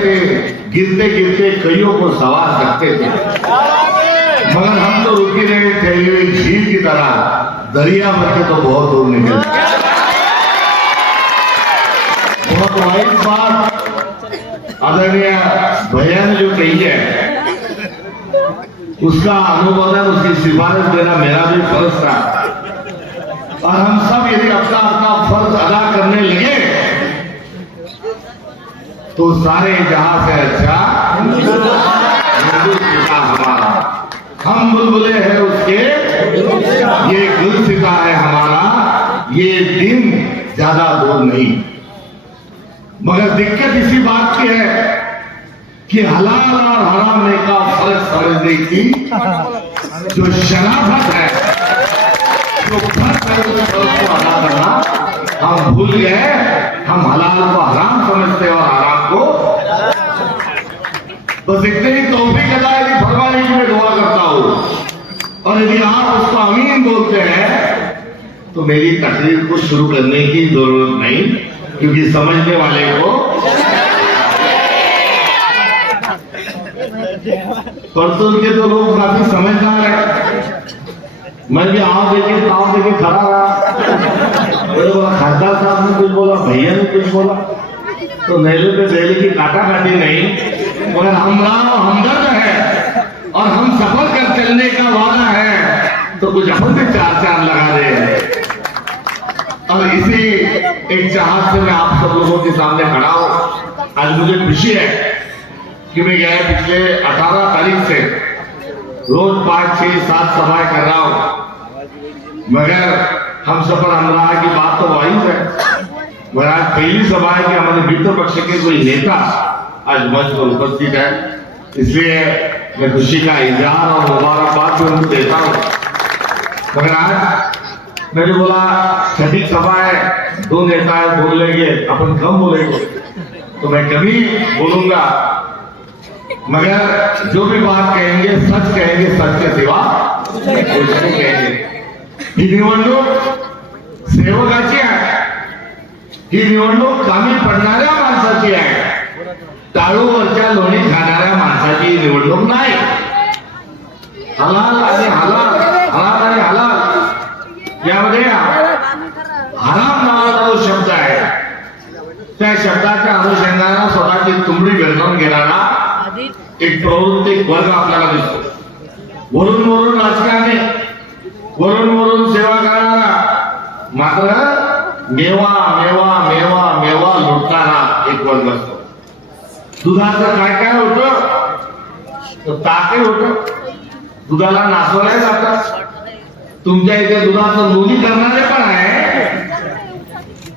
थे, गिरते गिरते कईयों को सवार सकते थे, मगर हम तो रुकी रहे थे एक झील की तरह, दरिया भर के तो बहुत दूर निकल। बहुत वाइज बात आदरणीय भैया ने जो कही है, उसका अनुमोदन, उसकी सिफारिश देना मेरा भी फर्ज था। और हम सब यदि अपना अपना फर्ज अदा करने लगे तो सारे जहां से अच्छा हमारा, हम बुलबुले हैं उसके, ये गुलसिता है हमारा, ये दिन ज्यादा दूर नहीं। मगर दिक्कत इसी बात की है कि हलाल और हराम में का फर्क समझने की जो शराफत है, जो फर्क है, उस फर्क को अदा करना हम भूल गए। हम हलाल को हराम समझते और हराम को, बस इतने ही तौफीक अदा यदि फरमाने की मैं दुआ करता हूं। और यदि आप उसको अमीन बोलते हैं तो मेरी तकरीर को शुरू करने की जरूरत नहीं, क्योंकि समझने वाले को परसों के तो लोग काफी समझदार है। मैं भी आओ देखे खड़ा रहा, बोला खासदार साहब ने कुछ बोला, भैया ने कुछ बोला, तो नेले पे देले की काटा काटी नहीं, मगर हमदर्द है और हम सफर कर चलने का वादा है, तो कुछ अपन भी चार चार लगा रहे हैं। और इसी एक चाहत से मैं आप सब लोगों के सामने खड़ा हूं। आज मुझे खुशी है कि मैं गया पिछले 18 तारीख से रोज 5, 6, 7 सभाएं कर रहा हूं, मगर हम सफर हमराह की बात तो वाइज है। मगर आज पहली सभा है कि हमारे मित्र पक्ष के कोई नेता आज मंच पर उपस्थित है, इसलिए मैं खुशी का इजहार और मुबारकबाद भी उनको देता हूं। मगर आज मैंने बोला छठी सभा है, 2 नेता बोल लेंगे, अपन कम बोलेंगे, तो मैं कभी बोलूंगा, मगर जो भी बात कहेंगे सच कहेंगे, सच के सिवा कुछ नहीं कहेंगे। ही निवडणूक सेवकाची आहे, ही निवडणूक कामी पडणाऱ्या माणसाची आहे, टाळूवरच्या लोणी खाणाऱ्या माणसाची निवडणूक नाही। हलाल आणि हलाल, हलाल आणि हलाल यामध्ये हराम नावाचा जो शब्द आहे, त्या शब्दाच्या अनुषंगाने स्वतःची तुंबडी भेटवून घेणारा एक प्रवृत्ती वर्ग आपल्याला दिसतो। वरून वरून राजकारणी, वरून वरून सेवा करणारा, मात्र मेवा मेवा मेवा मेवा लुटणारा एक वर्ग असतो। दुधाचं काय काय होतं, तर ताके होतं, दुधाला नासवल्या जातात। तुमच्या इथे दुधाचं लोणी करणारे पण आहे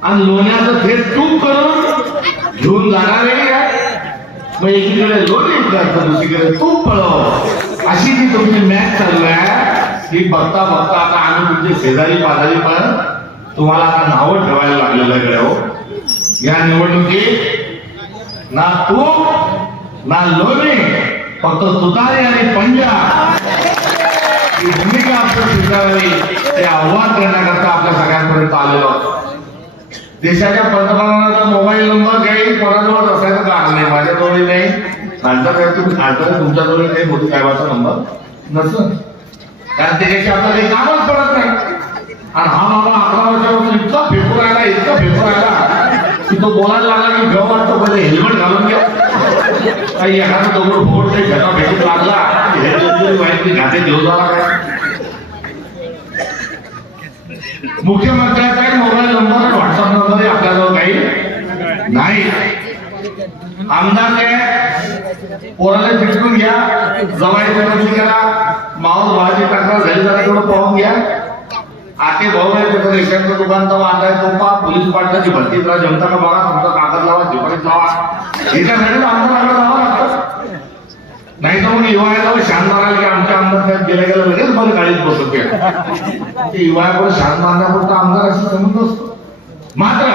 आणि लोण्याचं थेट तूप करून घेऊन जाणारे आहे। मग एकीकडे लोणी करतात, दुसरीकडे तूप पळव, अशी जी तुमची मॅच चालू आहे, ही बघता बघता आता आम्ही तुमचे शेजारी पाजारी पण तुम्हाला आता नावं ठेवायला लागलेलं आहे हो। या निवडणुकीत ना तूप ना लोणी, फक्त तुतारी आणि पंजा ही भूमिका आपण स्वीकारावी, ते आव्हान करण्याकरता आपल्या सगळ्यांपर्यंत आलेलो आहोत। देशाच्या पंतप्रधानाचा मोबाईल नंबर काही कोणाजवळ असायचा का नाही, माझ्याजवळ नाही, खासदार तुमच्याजवळ काही मोदी साहेबाचा नंबर नसतो, कारण त्याच्याशी आपल्याला काही कामच पडत नाही। आणि हा बाबा 11 वर्षापासून इतका फेकू राहिला की तो बोलायला लागला की भेव वाटतो, पहिले हेल्मेट घालून घ्या, काही एखादा दगड फोड काही घटा भेटून लागला हे माहिती घाटे घेऊन झाला काय। मुख्यमंत्र्याचा मोबाईल नंबर, व्हॉट्सअप नंबर आपल्याजवळ काही नाही। आमदार पोराला चिटकून घ्या, जवायची बदली करा, माऊस भाजी टाका, झाली जरा थोडं पाहून घ्या। आते भाऊ आहे त्याचं रेशनचं दुकान तर आणलाय, तो पा पोलीस पाटलाची भरती करा, जमता का बघा, तुमचा कागद लावा, झिपारीत लावा, याच्यासाठी आमदाराला जावं लागतं। नाही तर मग हिवाळ्याला शान मारायला की आमच्या आमदार साहेब गेल्या गेल्या लगेच मला गाडीत बसत घ्या, ते हिवाळ्यावर शान मारण्यापुरता आमदार अशी समज नसतो। मात्र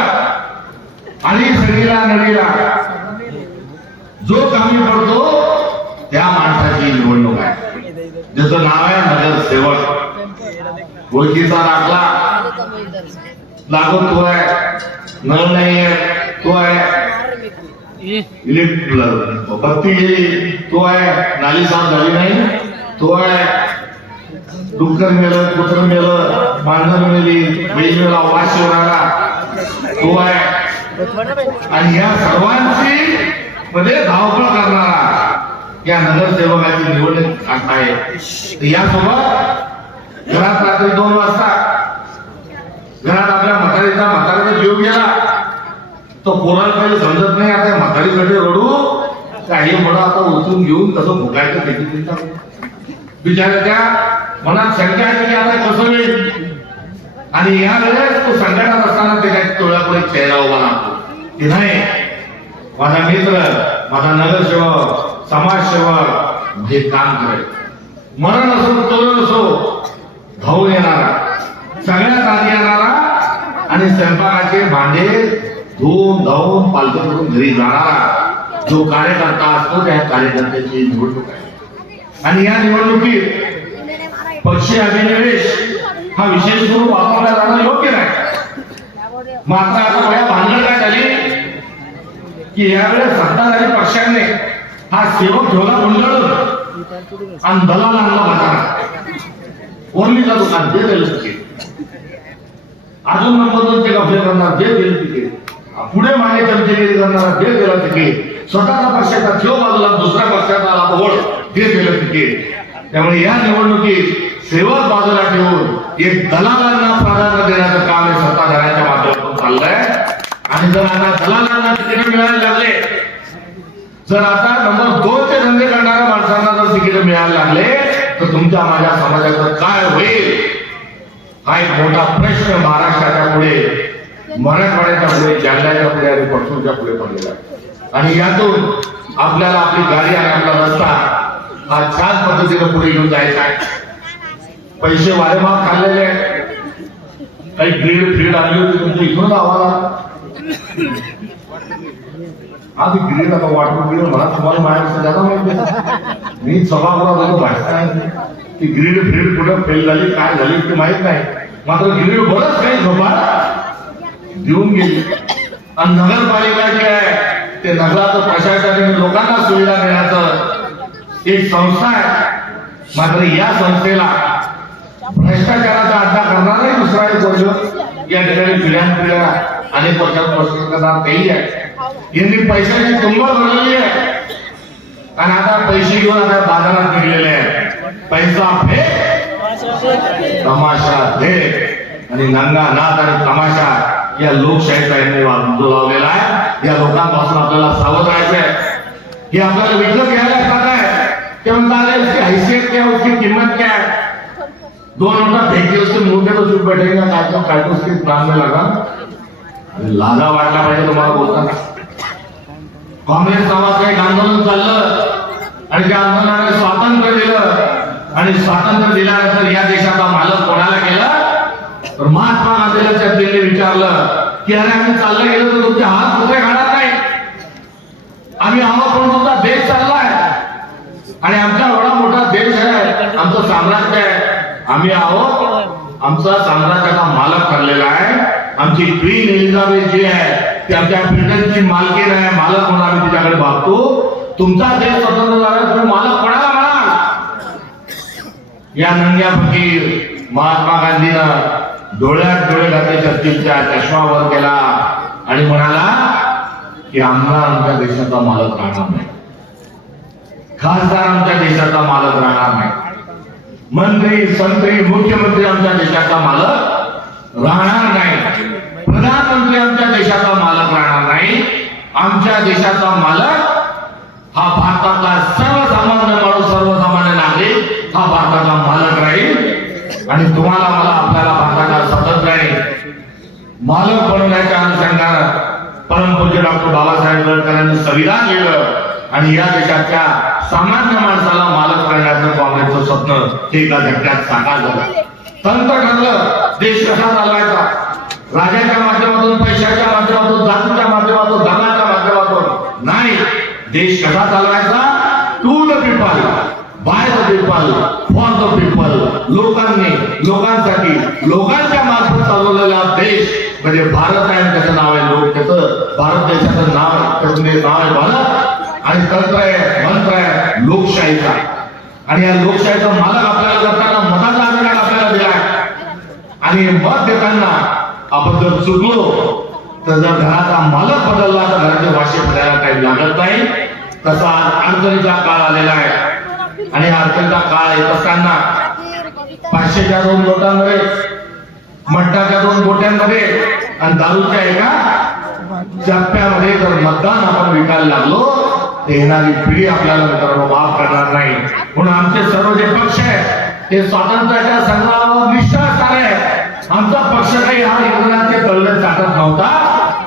आणि सगळीला नदीला जो कमी पडतो त्या माणसाची निवडणूक आहे, ज्याचं नाव आहे नगरसेवक। ओळखीचा लागला लागून तो आहे, नळ नाही आहे तो आहे, इलेक्ट्रिक बत्ती गेली, तो आहे नाली साफ झाली नाही, तो आहे डुक्कर मेलं, कुत्र मेलं, मांजर मेली, वेगवेगळा वास शिवणारा तो आहे. आणि या सर्वांची मध्ये धावपळ करणारा या नगरसेवकाची निवडणूक आहे. यासोबत घरात रात्री 2 वाजता घरात आपल्या म्हातारीचा जीव गेला, तो पोराला काही समजत नाही. आता म्हातारीसाठी रडू काही म्हणा, आता उचलून घेऊन कसं भुकायचं त्याची चिंता. बिचाराच्या मनात शंका आहे की आता कसं होईल. आणि यावेळेस तो संकटात असताना त्याच्या डोळ्यापुढे चेहरा उभा राहतो की नाही, माझा मित्र, माझा नगरसेवक, समाजसेवक हे काम करेल. मरण असो तरुण असो धावून येणारा, सगळ्यात आधी येणारा आणि स्वयंपाकाचे भांडे धुवून धावून पालखी करून घरी जाणारा जो कार्यकर्ता असतो त्या कार्यकर्त्याची निवडणूक आहे. आणि या निवडणुकीत पक्षीय अभिनिवेश हा विशेष करून वापरला जाणं योग्य नाही. मात्र आता वया भांडण काय झाली की यावेळेस सत्ताधारी पक्षाने हा सेवक ठेवला गुंडाळून आणि दलालांना बाजारात ओरलीचा दुकान ते दिलं तिकीट, अजून नंबर 2 चे कपडे करणार ते दिलं तिकीट, पुढे मागे चमचेगिरी करणारा ते दिलं तिकीट, स्वतःचा पक्षाचा ठेव बाजूला दुसऱ्या पक्षाचा आला ओढ ते दिलं तिकीट. त्यामुळे या निवडणुकीत सेवक बाजूला ठेवून एक दलालांना प्राधान्य देण्याचं काम हे सत्ताधाऱ्यांच्या माध्यमातून चाललंय. आणि जर आता दलालांना तिकीट मिळायला लागले, जर आता नंबर 2 चे धंदे करणाऱ्या माणसांना जर तिकीट मिळायला लागले तर तुमच्या माझ्या समाजाचं काय होईल हा एक मोठा प्रश्न महाराष्ट्राच्या पुढे, मराठवाड्याच्या पुढे, जालन्याच्या पुढे आणि परसूरच्या पुढे पडलेला आहे. आणि यातून आपल्याला आपली गाडी आणि आपला रस्ता हा छान पद्धतीने पुढे घेऊन जायचा आहे. पैसे वारेमाप खाल्लेले काही ग्रीड आणली होती तुमच्या इथूनच आम्हाला आधी ग्रीड आता वाटून गेलं. मला तुम्हाला माझ्या जाता माहिती, मी सभागृहात भाषण ती ग्रीड कुठं फेल झाली काय झाली ते माहित नाही. मात्र ग्रीड बरंच काही झोपा देऊन गेली. आणि नगरपालिका जे आहे ते नगराचं प्रशासन लोकांना सुविधा देण्याचं एक संस्था आहे. मात्र या संस्थेला भ्रष्टाचाराचा अड्डा करणारही दुसरा एक वर्ष या ठिकाणी पिढ्या अनेक वर्षात भ्रष्टाचार तेही आहे. यांनी पैशाची तुंब भरलेली आहे आणि आता पैसे घेऊन आता बाजारात निघलेले आहे. पैसा फेक तमाशा दे आणि नंगा नाच आणि तमाशा या लोकशाहीचा यांनी वाजू लावलेला आहे. या लोकांपासून आपल्याला सावध राहायचं आहे. हे आपल्याला विकत घ्यायला लागतात आहे ते म्हणतात उसकी हैसियत क्या, उसकी किंमत क्या है. 2 नोटा फेंक के उसके मुंह पे तो चुप बैठेगा, काय तो उसके प्राण में लगा. लागा वाटला पाहिजे तुम्हाला बोलताना. काँग्रेस नावाचं एक आंदोलन चाललं आणि त्या आंदोलनाने स्वातंत्र्य दिलं आणि स्वातंत्र्य दिल्यानंतर या देशाचा मालक कोणाला केला तर महात्मा गांधीला त्यांनी विचारलं की अरे आम्ही चाललं गेलो तर तुमचे हात कुठे घालत नाही, आम्ही आहोत पण तुमचा देश चाललाय आणि आमचा एवढा मोठा देश आहे, आमचं साम्राज्य आहे, आम्ही आहोत आमचा साम्राज्याचा मालक ठरलेला आहे. आमची क्वीन एलिझाबेथ जी आहे ती आमच्या ब्रिटनची मालकीण आहे, मालक म्हणून आम्ही तिच्याकडे बघतो. तुमचा देश स्वतंत्र झाला तुम्ही मालक कोणाला म्हणाल. या नंग्या फकीर महात्मा गांधीनं डोळ्यात डोळे घातले, छत्तीसच्या चष्मावर केला आणि म्हणाला की आमदार आमच्या देशाचा मालक राहणार नाही, खासदार आमच्या देशाचा मालक राहणार नाही, मंत्री संत्री मुख्यमंत्री आमच्या देशाचा मालक राहणार नाही, प्रधानमंत्री आमच्या देशाचा मालक राहणार नाही. आमच्या देशाचा मालक हा भारतातला सर्वसामान्य माणूस, सर्वसामान्य नागरिक हा भारताचा मालक राहील. आणि तुम्हाला मला आपल्याला भारताच्या स्वातंत्र्याने मालक बनवण्याच्या अनुषंगाने परमपूज्य डॉक्टर बाबासाहेब आंबेडकरांनी संविधान लिहिलं आणि या देशाच्या सामान्य माणसाला मालक करण्याचं काँग्रेसचं स्वप्न हे एका झटक्यात साकार झालं. तंत्र ठरलं देश कसा चालवायचा, राजाच्या माध्यमातून, पैशाच्या माध्यमातून, जातीच्या माध्यमातून, धर्माच्या माध्यमातून नाही, देश कसा चालवायचा to the people, by the people for the people, लोकांनी लोकांसाठी लोकांच्या मार्फत चालवलेला देश म्हणजे भारत आहे. त्याचं नाव आहे लोक, त्याचं भारत देशाचं नाव आहे, त्याचं नाव आहे भारत. आणि तंत्र आहे, मंत्र आहे लोकशाहीचा. आणि या लोकशाहीचा मालक आपल्याला करताना मताचा अधिकार आपल्याला दिला. आणि मत देताना आपण जर चुकलो तर जर घराचा मालक बदलला तर घराचे वाशे पडायला काही लागत नाही. तसा अडचणीचा काळ आलेला आहे. आणि अडचणीचा काळ येत असताना 500च्या 2 नोटांमध्ये, मट्टाच्या 2 गोट्यांमध्ये आणि दारूच्या एका चप्प्यामध्ये जर मतदान आपण विकायला लागलो तर येणारी पिढी आपल्याला मित्रांनो माफ करणार नाही. म्हणून आमचे सर्व जे पक्ष आहेत ते स्वातंत्र्याच्या संग्रामावर निष्ठा असणारे आहेत. आमचा पक्ष काही हा इंग्रजांचे तळले चाटत नव्हता.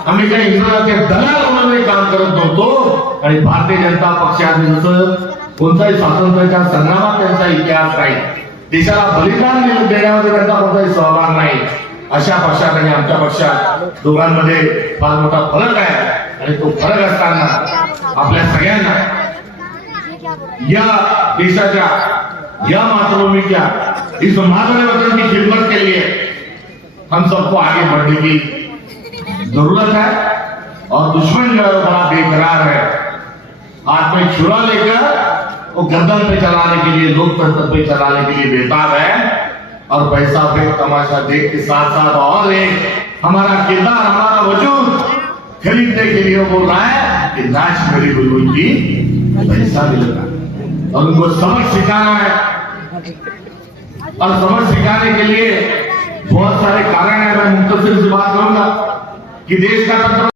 आम्ही काही इंग्रजांचे दलाल म्हणून काम करत नव्हतो. आणि भारतीय जनता पक्षाने जसं कोणताही स्वातंत्र्याच्या संग्रामात त्यांचा इतिहास नाही, देशाला बलिदान देण्यामध्ये त्यांचा कोणताही सहभाग नाही. अशा पक्षात आणि आमच्या पक्षात दोघांमध्ये फार मोठा फरक आहे. आणि तो फरक असताना आपल्या सगळ्यांना या देशाच्या या मातृभूमीच्या इस महान वतन की खिदमत के लिए हम सबको आगे बढ़ने की जरूरत है. और दुश्मन जो है बड़ा बेकरार है, हाथ में छुरा लेकर वो गर्दन पे चलाने के लिए, लोकतंत्र पे चलाने के लिए बेताब है. और पैसा पे तमाशा देख के साथ साथ और एक हमारा किरदार, हमारा वजूद खरीदने के लिए बोल रहा है कि नाच मेरी बुलबुल की पैसा मिलेगा. और उनको सबक सिखाना है. और सबक सिखाने के लिए बहुत सारे कारण है. मैं मुख्तसर से बात करूंगा कि देश का तंत्र